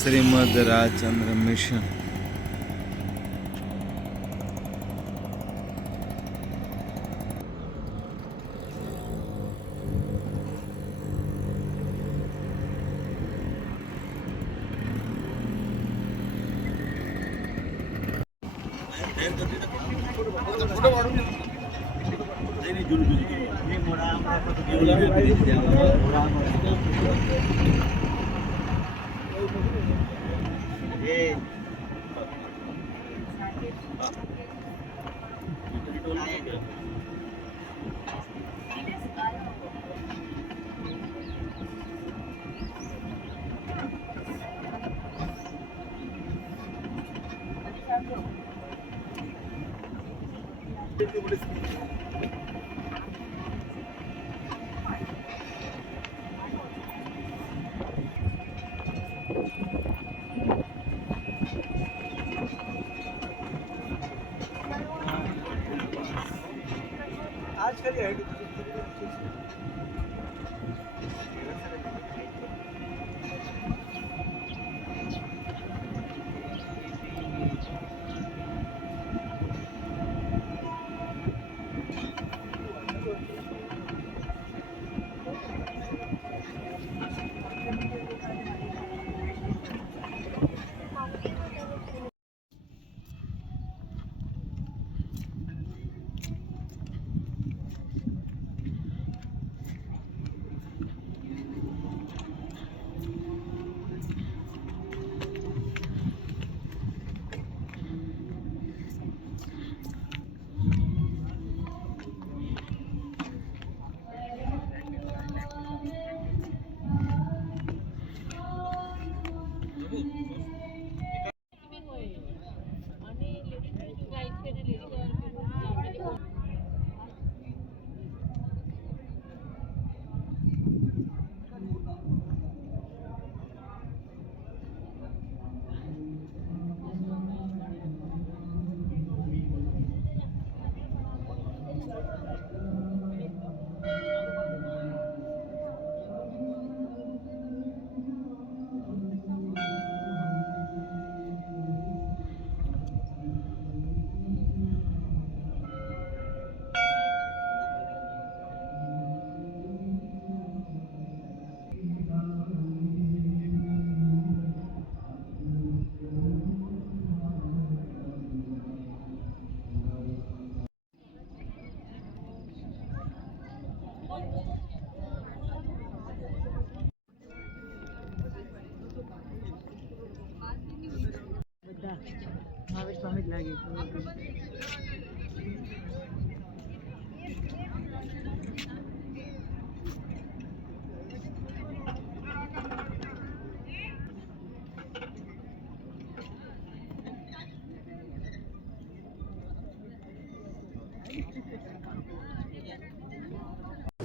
Shrimad Rajchandra mission.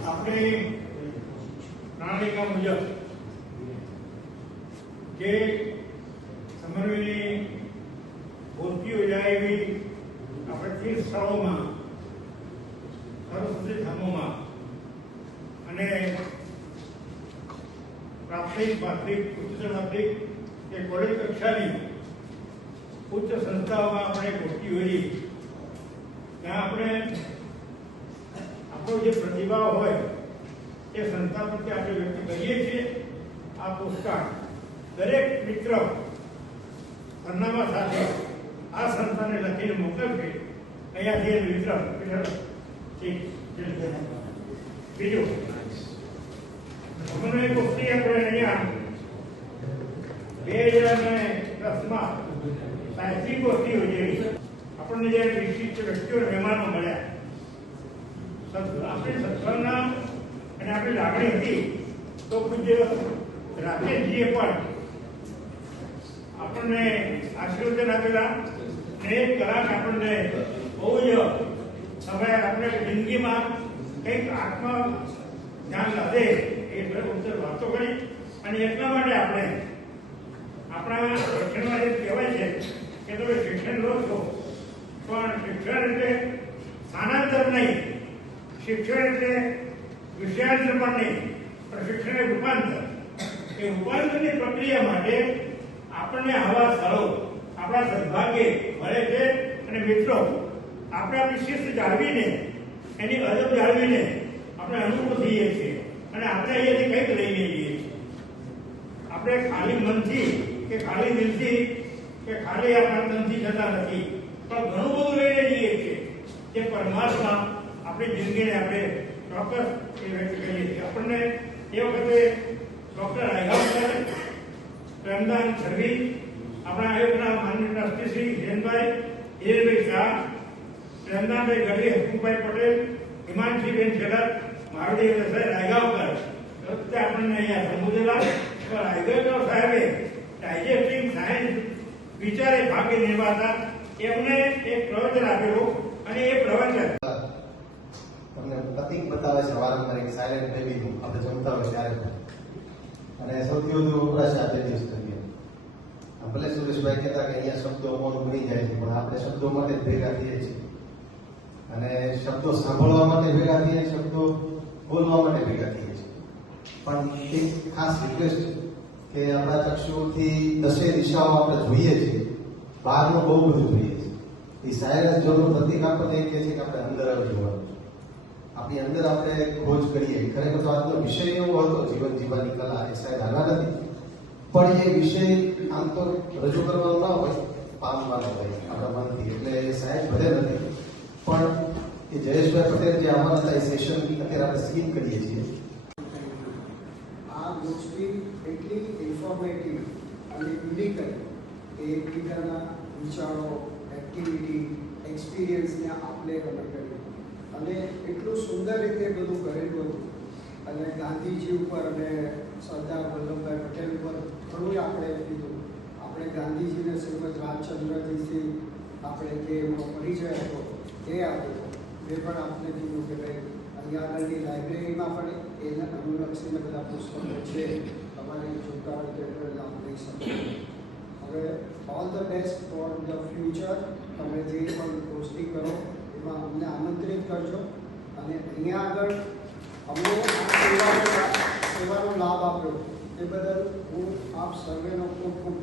આપણી પ્રણાલિકા મુજબ જે સમન્વયની ગોષ્ઠીઓ જાય એવી આપણે 30 સ્થળોમાં સરસ્વતી ધામોમાં અને પ્રાથમિક માધ્યમિક ઉચ્ચતર માધ્યમિક કે કોલેજ કક્ષાની ઉચ્ચ સંસ્થાઓમાં આપણે ગોષ્ઠી હોઈએ ત્યાં આપણે આપણો જે પ્રતિભાવ હોય એ સંસ્થા પ્રત્યે આપણે વ્યક્ત કરીએ છીએ. આ પોસ્ટકાર્ડ દરેક મિત્ર સરનામા સાથે આ સંસ્થાને લખીને મોકલશે. અહીંયાથી એ મિત્ર બીજું સમન્વય ગોષ્ઠી આપણે અહીંયા 2010માં સાહિત્યિક ગોષ્ઠી યોજેલી. આપણને જે વિશિષ્ટ વ્યક્તિઓ મહેમાનો મળ્યા, આપણી સત્સંગના અને આપણી લાગણી હતી તો પૂજ્ય રાકેશજીએ પણ આપણને આશીર્વચન આપેલા અને એક કલાક આપણને બહુ જ સમય આપણે જિંદગીમાં કંઈક આત્મા ધ્યાન લાદે એ વાતો કરી. અને એટલા માટે આપણે આપણા શિક્ષણમાં જે કહેવાય છે કે તમે શિક્ષણ લો છો પણ શિક્ષણ એટલે સ્થાનાંતર નહીં, શિક્ષણ એટલે વિષયાંતર પણ નહીં, પણ શિક્ષણ એ રૂપાંતર. એ રૂપાંતરની પ્રક્રિયા માટે આપણને આવા સ્થળો આપણા સદભાગ્ય મળે છે અને મિત્રો આપણે આપણી શિસ્ત જાળવીને એની અદબ જાળવીને આપણે અનુકૂળ થઈએ છીએ અને આપણે અહીંયાથી કંઈક લઈને જઈએ છીએ. આપણે ખાલી મનથી કે ખાલી દિલથી કે ખાલી આપણા તનથી જતા નથી, પણ ઘણું બધું લઈને જઈએ છીએ જે પરમાત્મા આપણી જિંદગીને આપણે ચોક્કસ એ વ્યક્ત કરીએ છીએ. આપણને એ વખતે ડૉક્ટર રાયગાવકર, પ્રેમદાન છરવી, આપણા આયોગના માનનીય ટ્રસ્ટી શ્રી હિરેનભાઈ, હિરેનભાઈ શાહ, પ્રેમદાનભાઈ ગઢવી, હકુભાઈ પટેલ, હિમાંશીબેન ખેડર, મારુતિ રાયગાવકર વખતે આપણને અહીંયા સંબોધેલા. રાયગાવકર સાહેબે ડાયજેસ્ટિંગ સાયન્સ વિચારે ભાગે નિર્માતા એમને એક પ્રવચન આપેલું અને એ પ્રવચન તમને પ્રતિક બતાવે છે વારંવાર એક સાયલેન્ટ બેબીનું આપણે જમતા હોય ત્યારે. અને સૌથી વધુ વપરાશ આ યુઝ કરીએ. ભલે સુરેશભાઈ કહેતા કે અહીંયા શબ્દો મૌન બની જાય છે, પણ આપણે શબ્દો માટે જ ભેગા થઈએ છીએ અને શબ્દો સાંભળવા માટે ભેગા થઈએ, શબ્દો બોલવા માટે ભેગા થઈએ છીએ. પણ એક ખાસ રિક્વેસ્ટ કે આપણા ચક્ષુથી દસે દિશાઓ આપણે જોઈએ છીએ, બહારનું બહુ બધું જોઈએ છે. એ સાયલેન્સ જોડનું પ્રતિક આપણને એ કહે છે કે આપણે અંદર આવી જોવાનું છે, આપણી અંદર આપણે ખોજ કરીએ. ખરેખર તો આજનો વિષય એવો હતો જીવન જીવવાની કલા, એ સાહેબ હાલવા નથી, પણ એ વિષય આમ તો રજૂ કરવાનો ના હોય, પામવાનો હોય આપણા મનથી. એટલે એ સાહેબ ભલે નથી, પણ એ જયેશભાઈ પટેલ જે આવવાના હતા એ સેશન અત્યારે આપણે સ્કીપ કરીએ છીએ. આ ગોષ્ઠી એટલી ઇન્ફોર્મેટિવ અને યુનિક કે એકબીજાના વિચારો, એક્ટિવિટી, એક્સપિરિયન્સને આપણે કવર કર્યું અને એટલું સુંદર રીતે બધું કરેલું હતું. અને ગાંધીજી ઉપર અને સરદાર વલ્લભભાઈ પટેલ ઉપર ઘણું આપણે કીધું. આપણે ગાંધીજીને શ્રીમદ રાજચંદ્રજીથી આપણે જે એમનો પરિચય હતો એ આપ્યો. મેં પણ આપણે કીધું કે ભાઈ અહીંયા આગળની લાઇબ્રેરીમાં પણ એના અનુલક્ષીને બધા પુસ્તકો છે, તમારે જોતા હોય તો એટલે લાભ લઈ શકો. હવે all the best for the future. તમે જે પણ ગોષ્ઠી કરો એમાં અમને આમંત્રિત કરજો અને અહીંયા આગળ અમને સેવાનો લાભ આપ્યો એ બદલ હું આપ સર્વેનો ખૂબ ખૂબ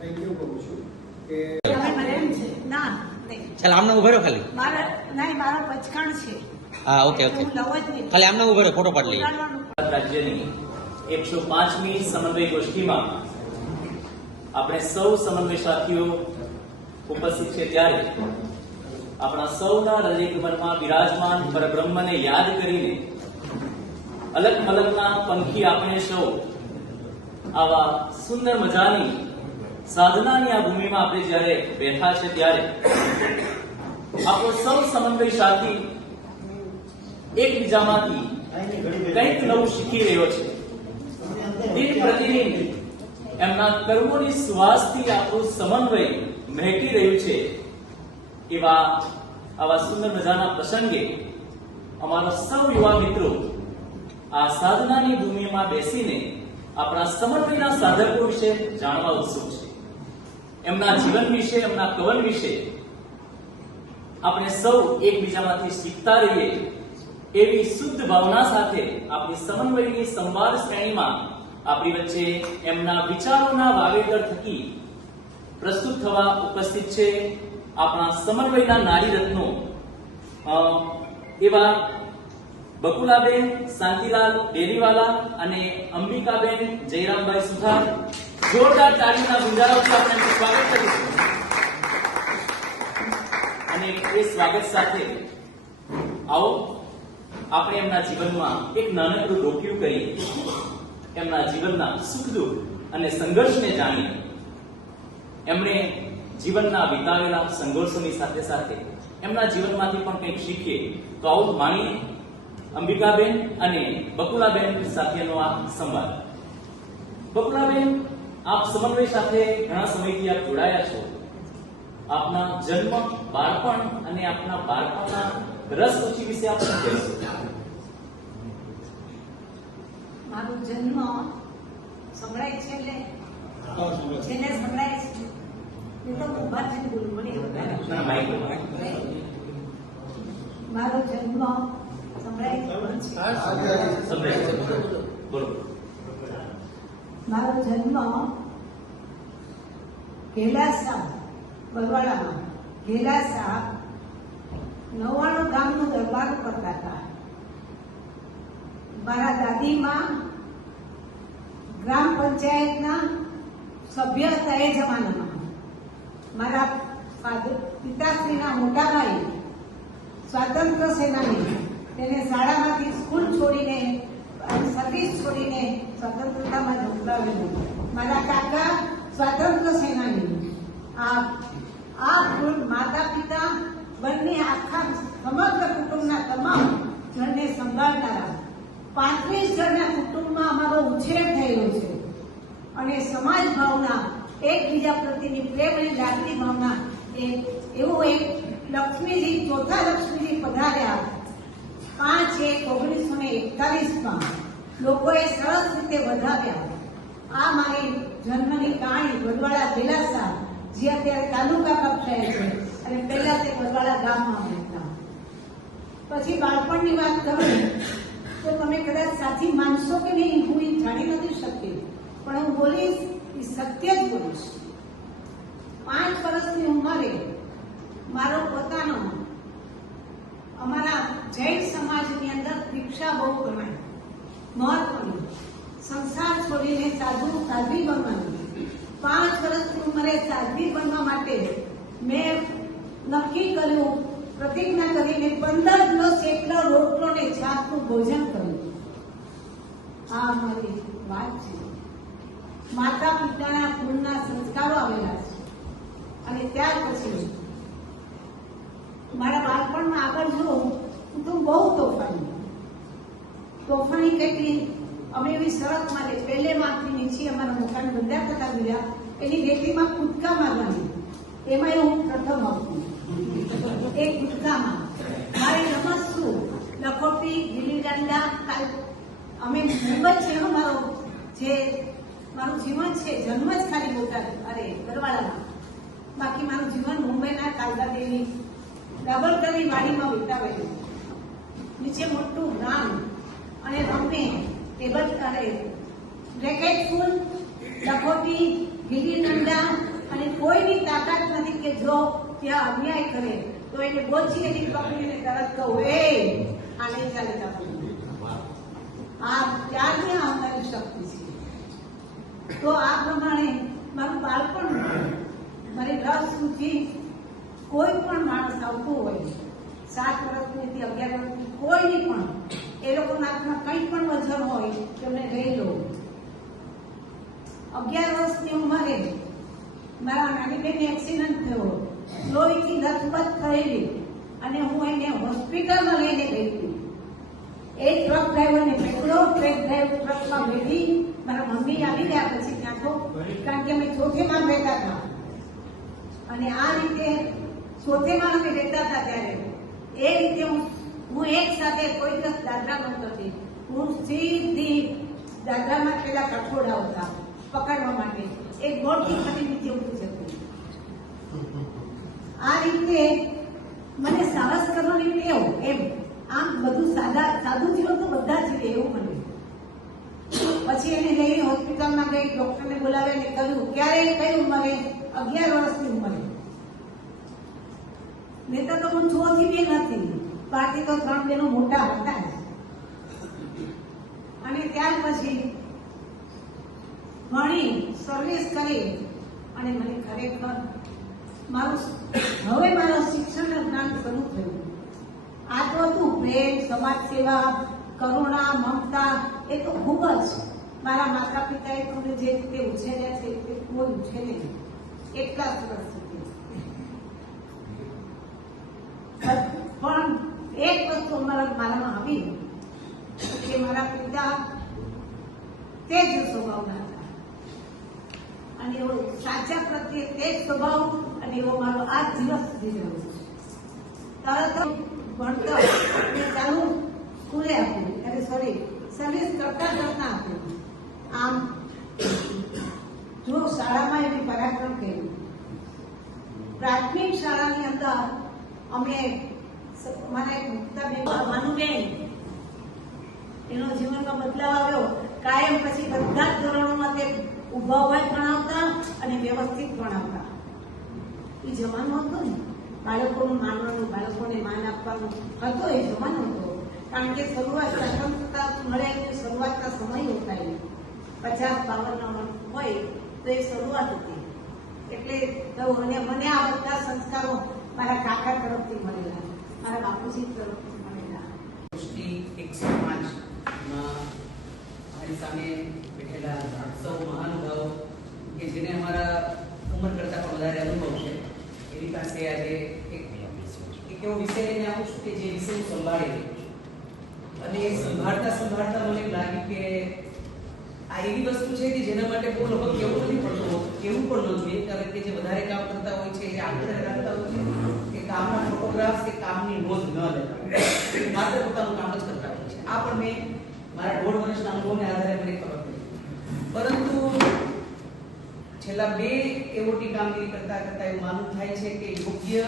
થેન્ક યુ કહું છું કે ચાલ આમને ઉભો રહ્યો ખાલી. મારો પચકાણ છે. હા, ઓકે ઓકે, હું લવ જ નહીં. ખાલી આમને ઉભો રહ્યો, ફોટો પાડી લઈએ. રાજ્યની 105મી સમન્વય ગોષ્ઠીમાં આપણે સૌ સમન્વય સાથીઓ ઉપસ્થિત છે ત્યારે આપણા સૌના હૃદય કમરમાં બિરાજમાન પરબ્રહ્મને યાદ કરીને અલગ મલકના પંખી આપણે સૌ આવા સુંદર મજાની સાધનાની આ ભૂમિમાં આપણે જ્યારે બેઠા છે ત્યારે આપણો સૌ સમન્વય સાથી એકબીજામાંથી કંઈક નવું શીખી રહ્યો છે. દિન પ્રતિદિન એમના કર્મોની સુવાસથી આપણું સમન્વય મહેકી રહ્યું છે. આવા સુંદર મજાના પ્રસંગે અમારા સૌ યુવા મિત્રો આ સાધનાની ભૂમિમાં બેસીને આપણા સમન્વયના સાધકો વિશે જાણવા ઉત્સુક છે. એમના જીવન વિશે, એમના કવન વિશે આપણે સૌ એકબીજામાંથી શીખતા રહીએ એવી શુદ્ધ ભાવના સાથે આપણી સમન્વયની સંવાદ શ્રેણીમાં આપણી વચ્ચે એમના વિચારોના વાવેતર થકી પ્રસ્તુત થવા ઉપસ્થિત છે આપણા સમન્વયના નારી રત્નો એવા બકુલાબેન શાંતિલાલ ડેરીવાલા અને અંબિકાબેન જયરામભાઈ સુથાર. જોરદાર તાળીના ગુંજારાઓથી આપણે એમનું સ્વાગત કરીશું. અને એ સ્વાગત સાથે આવો આપણે એમના જીવનમાં એક નાનકડું ડોક્યું કરી એમના જીવનના સુખ દુઃખ અને સંઘર્ષને જાણીએ. એમણે જીવનના વિતાવેલા સંઘર્ષોની સાથે સાથે એમના જીવનમાંથી પણ કંઈક શીખીએ. તો આવું માણીએ અંબિકાબેન અને બકુલાબેન સાથેનો આ સંવાદ. બકુલાબેન, આપ સમન્વય સાથે ઘણા સમયથી આપ જોડાયા છો. આપના જન્મ, બાળપણ અને આપના બાળપણના રસ રુચિ વિશે આપ શું કહેશો? મારો જન્મ સંભળાય છે એટલે જેને સંભળાય છે એ તો ઉભા થઈને બોલું મને મારો જન્મ સંભળાય છે. બોલો. મારો જન્મ ઘેલા સાહેબ બરવાડામાં ઘેલા સાહેબ 99 ગામનું દરબાર કરતા હતા. મારા દાદીમાં ગ્રામ પંચાયતના સભ્ય હતા એ જમાનામાં. મારા પિતાશ્રીના મોટા ભાઈ સ્વાતંત્ર્ય સેનાની, તેને શાળામાંથી સ્કૂલ છોડીને સર્વિસ છોડીને સ્વતંત્રતામાં જોડાવેલું. મારા કાકા સ્વાતંત્ર્ય સેનાની. આ માતા પિતા બંને આખા સમગ્ર કુટુંબના તમામ જણને સંભાળનારા 35 જણના કુટુંબમાં અમારો ઉછેર થયેલો છે. અને સમાજ ભાવના, એકબીજા પ્રત્યેની પ્રેમ અને લાગણી ભાવના એવું એક લક્ષ્મીજી, ચોથા લક્ષ્મીજી પધાર્યા 5/1/1941 લોકોએ સરસ રીતે વધાવ્યા. આ મારી જન્મની કહાણી બરવાડા ઘેલાસા, જે અત્યારે તાલુકા કક્ષાએ છે અને પહેલા તે બરવાડા ગામમાં રહેતા. પછી બાળપણની વાત કરું તો તમે કદાચ સાચી માનશો કે નહીં, હું એ જાણી નથી શકતી, પણ હું બોલીશ એ સત્ય જ બોલીશ. 5 વર્ષની ઉંમરે મારો પોતાનો, અમારા જૈન સમાજની અંદર દીક્ષા બહુ ગણાય, મહત્વની. સંસાર છોડીને સાધ્વી બનવાનું. 5 વર્ષની ઉંમરે સાધ્વી બનવા માટે મેં નક્કી કર્યું, પ્રતિજ્ઞા કરીને 15 દિવસ એકલો રોટલો ને છાશનું ભોજન કર્યું. આ અમારી વાત છે. માતા પિતાના કુળના સંસ્કારો આવેલા છે. અને ત્યાર પછી મારા બાળપણમાં આગળ જોઉં તો બહુ તોફાની કેટલી. અમે એવી શરત મારે, પહેલે માળથી નીચે અમારા મકાન બંધાતા હતા બીજા, એની રેતીમાં કૂદકા મારવાની. એમાં હું પ્રથમ આવતું. એ કૂદકામાં મારી રમત શું, લખોટી, ગીલી દંડા. અમે મુંબઈ છે, મારું જીવન છે, જન્મ જ ખાલી બોટાદ, બરવાડામાં. બાકી મારું જીવન મુંબઈના કાલકા દેવી ડબલ કરી વાડીમાં વિતાવેલું. નીચે મોટું ગ્રાઉન્ડ અને રમે ટેબલ રેકેટ ફૂલ, લખોટી, ગીલી દંડા. અને કોઈની તાકાત નથી કે જો ત્યાં અન્યાય કરે તો એને બોચી એની પકડીને તરત કહું, એ આ નહીં ચાલે. આ ત્યારની અમારી શક્તિ છે. તો આ પ્રમાણે મારું બાળપણ, મારી રસ સુધી કોઈ પણ માણસ આવતું હોય, 7 વર્ષની 11 વર્ષની, કોઈની પણ, એ લોકોના હાથમાં કંઈ પણ વજન હોય તેમને લઈ લો. 11 વર્ષની ઉંમરે મારા નાની બેનને એક્સિડન્ટ થયો, લોહીથી લથપથ થયેલી, અને હું એને હોસ્પિટલમાં લઈને ગઈ હતી. એ ટ્રક ડ્રાઈવરને પકડો, ટ્રકમાં બેઠી. મારા મમ્મી આવી ગયા પછી ત્યાં તો, કારણ કે અમે ચોથેમાં રહેતા હતા. અને આ રીતે ચોથેમાં અમે રહેતા હતા ત્યારે એ રીતે હું એક સાથે કોઈ દિવસ દાદરા ન કરતી. હું સીધી દાદરામાં પેલા કઠોડા હતા પકડવા માટે, એક બોટની ખાલી નીચે ઉતરી જતી. આ રીતે મને સાહસ કરવાની ટેવ. એમ આમ બધું સાદું જીવન તો બધા જ રહે એવું મને. પછી એને લઈને હોસ્પિટલમાં ગઈ, ડોક્ટરને બોલાવ્યા ને કહ્યું, ક્યારે કઈ ઉંમરે? 11 વર્ષની ઉંમરે. નહીતર તો હું 6 થી 2 નથી, બાકી તો 3 બહેનો મોટા હતા. અને ત્યાર પછી ભણી, સર્વિસ કરી, અને મને ખરેખર મારા શિક્ષણનું જ્ઞાન શરૂ થયું. આ તો હતું પ્રેમ, સમાજ સેવા, કરુણા, મમતા. એ તો ખૂબ જ મારા માતા પિતાએ તમને જે રીતે ઉછેર્યા છે તે કોઈ ઉછેરે નહીં એટલા સરસ રીતે. પણ એક વસ્તુ મારામાં આવી કે મારા પિતા તે જ સ્વભાવના હતા, અને એવો સાચા પ્રત્યે તે જ સ્વભાવ, અને એવો મારો આ દિવસ સુધી રહ્યો છે. તરત ભણતર ચાલુ સ્કૂલે આપ્યું, સર્વિસ કરતા આપ્યું. આમ જો શાળામાં એવી પરાક્રમ કર્યું. પ્રાથમિક શાળાની અંદર અમે મારા એક મુક્તાબેન માનુબેન, એનો જીવનમાં બદલાવ આવ્યો. કાયમ પછી બધા જ ધોરણોમાં તે ઉભા ભણાવતા અને વ્યવસ્થિત ભણાવતા. એ જમાનો હતો ને, બાળકોનું માનવાનું, બાળકોને માન આપવાનું હતો એ જમાનો હતો. કારણ કે શરૂઆત સ્વતંત્રતા મળે શરૂઆતના સમય હતા એ 50-52 હોય તો એ શરૂઆત હતી. એટલે મને આ બધા સંસ્કારો મારા કાકા તરફથી મળેલા, મારા બાપુજી તરફથી મળેલા. 105માં મારી સામે બેઠેલા 800 મહાનુભાવો કે જેને અમારા ઉંમર કરતા પણ વધારે અનુભવ છે, એની પાસે આજે એક એવો વિષય લઈને આવું છું કે જે વિષય હું સંભાળી અને સંભાળતા મને લાગ્યું કે આ એવી વસ્તુ છે કે જેના માટે બહુ લોકો કેવું નથી પડતું, કેવું પણ ન જોઈએ. કારણ કે જે વધારે કામ કરતા હોય છે એ આગ્રહ રાખતા હોય છે કે કામના ફોટોગ્રાફ્સ કે કામની નોંધ ન લેતા, માત્ર પોતાનું કામ જ કરતા હોય છે. આ પણ મેં મારા 1.5 વર્ષના અનુભવને આધારે મને ખબર પડી. પરંતુ છેલ્લા 2 એવોર્ડની કામગીરી કરતા એવું માનવું થાય છે કે યોગ્ય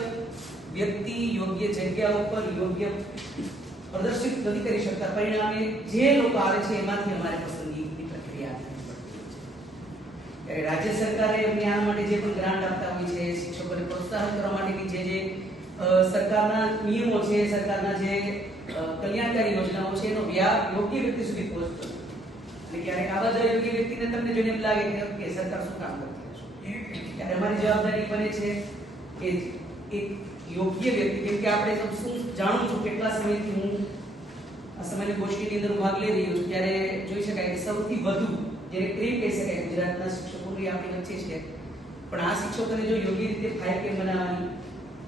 વ્યક્તિ યોગ્ય જગ્યા ઉપર યોગ્ય પ્રદર્શિત નથી કરી શકતા, પરિણામે જે લોકો આવે છે એમાંથી અમારે પસંદગીની પ્રક્રિયા ત્યારે રાજ્ય સરકારે અમને આ માટે જે પણ ગ્રાન્ટ આપતા હોય છે, શિક્ષકોને પ્રોત્સાહન કરવા માટેની જે સરકારના નિયમો છે, સરકારના જે કલ્યાણકારી યોજનાઓ છે એનો વ્યાપ યોગ્ય વ્યક્તિ સુધી પહોંચતો અને ક્યારેક આવા જ યોગ્ય વ્યક્તિને તમને જોઈને એમ લાગે કે સરકાર શું કામ કરતી હશે, ત્યારે અમારી જવાબદારી બને છે કે એક યોગ્ય વ્યક્તિ, કેમ કે આપણે શું જાણું છું કેટલા સમયથી હું આ સમયની ગોષ્ઠીની અંદર ભાગ લઈ રહ્યો છું, ત્યારે જોઈ શકાય કે સૌથી વધુ જેને પ્રેમ કહી શકાય ગુજરાતના શિક્ષકોની આપણી વચ્ચે છે. પણ આ શિક્ષકોને જો યોગ્ય રીતે ફાઇલ કેમ બનાવવાની,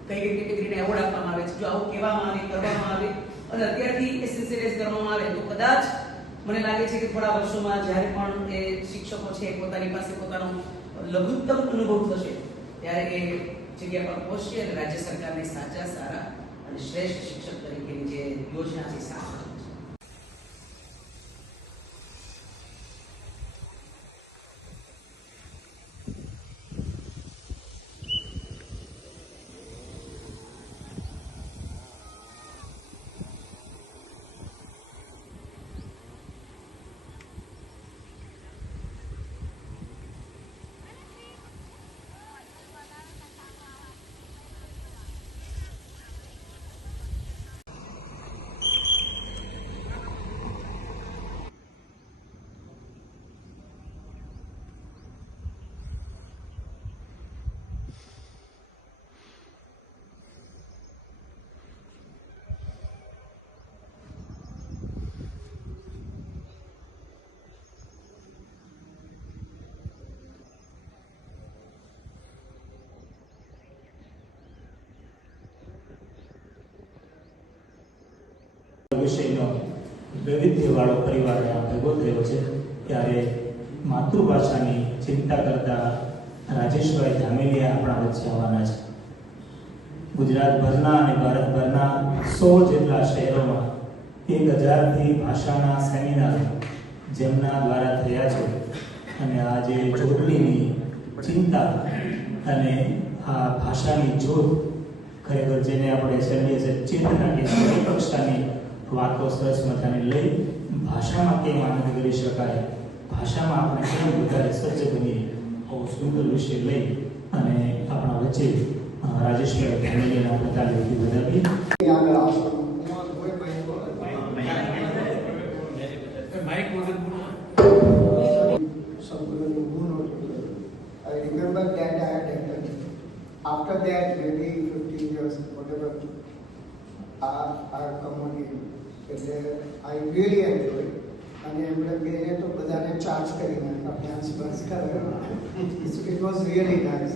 કઈ કઈ કેટેગરીને એવોર્ડ આપવામાં આવે છે, જો આવું કહેવામાં આવે, કરવામાં આવે અને અત્યારથી એ સેન્સિટાઇઝ કરવામાં આવે તો કદાચ મને લાગે છે કે થોડા વર્ષોમાં જ્યારે પણ એ શિક્ષકો છે પોતાની પાસે પોતાનો લઘુત્તમ અનુભવ થશે ત્યારે એ જગ્યા પર પહોંચશે અને રાજ્ય સરકારને સાચા સારા અને શ્રેષ્ઠ શિક્ષક તરીકેની જે યોજના છે સાચી વિષયનો વૈવિધ્યવાળો પરિવાર ભેગો થયો છે ત્યારે માતૃભાષાની ચિંતા કરતા રાજેશભાઈ ધામેલિયા આપણા વચ્ચે આવવાના છે. ગુજરાતભરના અને ભારતભરના 16 જેટલા શહેરોમાં 1000થી ભાષાના સેમિનાર જેમના દ્વારા થયા છે અને આ જે જોડણીની ચિંતા અને આ ભાષાની જોત ખરેખર જેને આપણે કહીએ છીએ ચેતના કે કક્ષાની વાતો સરસ મજાને લઈ ભાષામાં કેમ આનંદ કરી શકાય, ભાષામાં આપણે કેમ વધારે સજ્જ બનીએ, આવો સુંદર વિષય લઈ અને આપણા વચ્ચે રાજેશભાઈ ધામેલિયાના પ્રતાપથી વધાવી I remember that I had entered. After that, maybe 15 years, whatever, I come on in. I really enjoyed. અને એમણે બેને તો બધાને ચાર્જ કરી નાખ્યા ડાન્સ બસ કરે. It was really nice.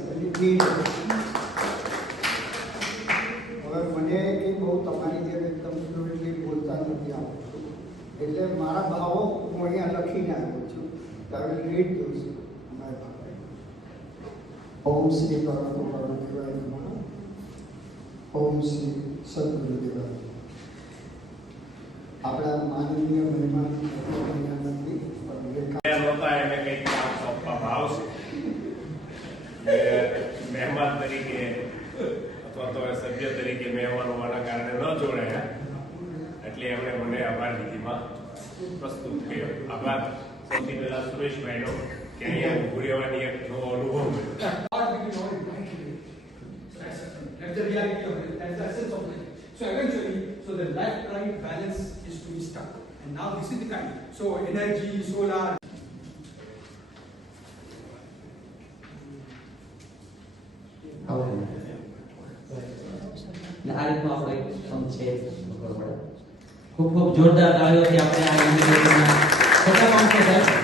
હવે મને કે બહુ તમારી જેમ એકદમ ફ્લુએન્ટલી બોલતા નથી આવડતું, એટલે મારા ભાવો હું અહીંયા લખીને આવ્યો છું. I will read those. ઓમ શ્રી પરમદેવાય નમઃ. ઓમ શ્રી સદગુરુદેવાય. આપણા માનનીય મહેમાન નથી એને કંઈક કામ સોંપવામાં આવશે. મહેમાન તરીકે અથવા તો સભ્ય તરીકે મહેમાન હોવાના કારણે ન જોડાયા એટલે એમણે મને આભાર વિધિમાં પ્રસ્તુત કર્યો. આભાર સૌથી પહેલા સુરેશભાઈનો કે અહીંયા ઉભી રહેવાની એક નવો અનુભવ મળ્યો. opposite kind. So energy, solar. આ રીતનો આપણો એક છે ખૂબ ખૂબ જોરદાર તાળીઓથી આપણે આ યુનિવર્સિટીના પ્રથમ અંકે સાહેબ